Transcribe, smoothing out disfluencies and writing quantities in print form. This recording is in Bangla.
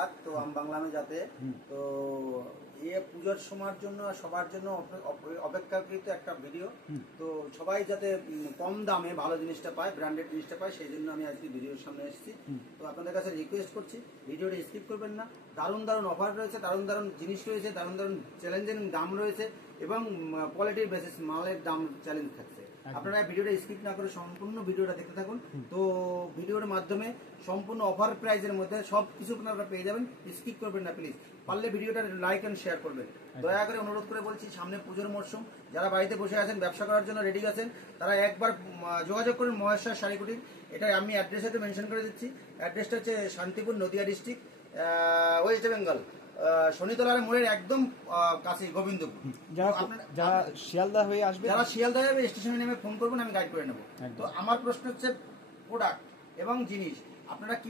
नमस्कार। तो हम बांग्ला में जाते हैं। तो ये পুজোর সময়ের জন্য সবার জন্য অপেক্ষাকৃত একটা ভিডিও। তো সবাই যাতে কম দামে ভালো জিনিসটা পায়, ব্র্যান্ডেড জিনিসটা পায়, সেই জন্য আমি আজকে ভিডিওর সামনে এসেছি। তো আপনাদের কাছে রিকোয়েস্ট করছি ভিডিওটা স্কিপ করবেন না। দারুণ দারুণ অফার রয়েছে, দারুণ দারুণ জিনিস রয়েছে, দারুণ দারুণ চ্যালেঞ্জিং দাম রয়েছে এবং কোয়ালিটির বেসিস মালের দাম চ্যালেঞ্জ থাকছে। আপনারা ভিডিওটা স্কিপ না করে সম্পূর্ণ ভিডিওটা দেখতে থাকুন। তো ভিডিওর মাধ্যমে সম্পূর্ণ অফার প্রাইজের মধ্যে সব কিছু আপনারা পেয়ে যাবেন। স্কিপ করবেন না প্লিজ। পারলে ভিডিওটা লাইক এন্ড শেয়ার করবেন। দয়া করে অনুরোধ করে বলছি, সামনে পুজোর মরশুম, যারা বাড়িতে বসে আছেন, ব্যবসা করার জন্য রেডি আছেন, তারা একবার যোগাযোগ করুন মহেশ্বর শাড়ি কুটির। এটা আমি অ্যাড্রেস একটু মেনশন করে দিচ্ছি। অ্যাড্রেসটা হচ্ছে শান্তিপুর, নদিয়া ডিস্ট্রিক্ট, ওয়েস্ট বেঙ্গল, শনিতলার মোড়ের একদম কাছে গোবিন্দপুর। যারা শিয়ালদা হয়ে আসবে, যারা শিয়ালদা যাবে স্টেশনে নেমে ফোন করবেন, আমি গাইড করে নেবো। তো আমার প্রশ্ন হচ্ছে প্রোডাক্ট এবং জিনিস আপনারা কি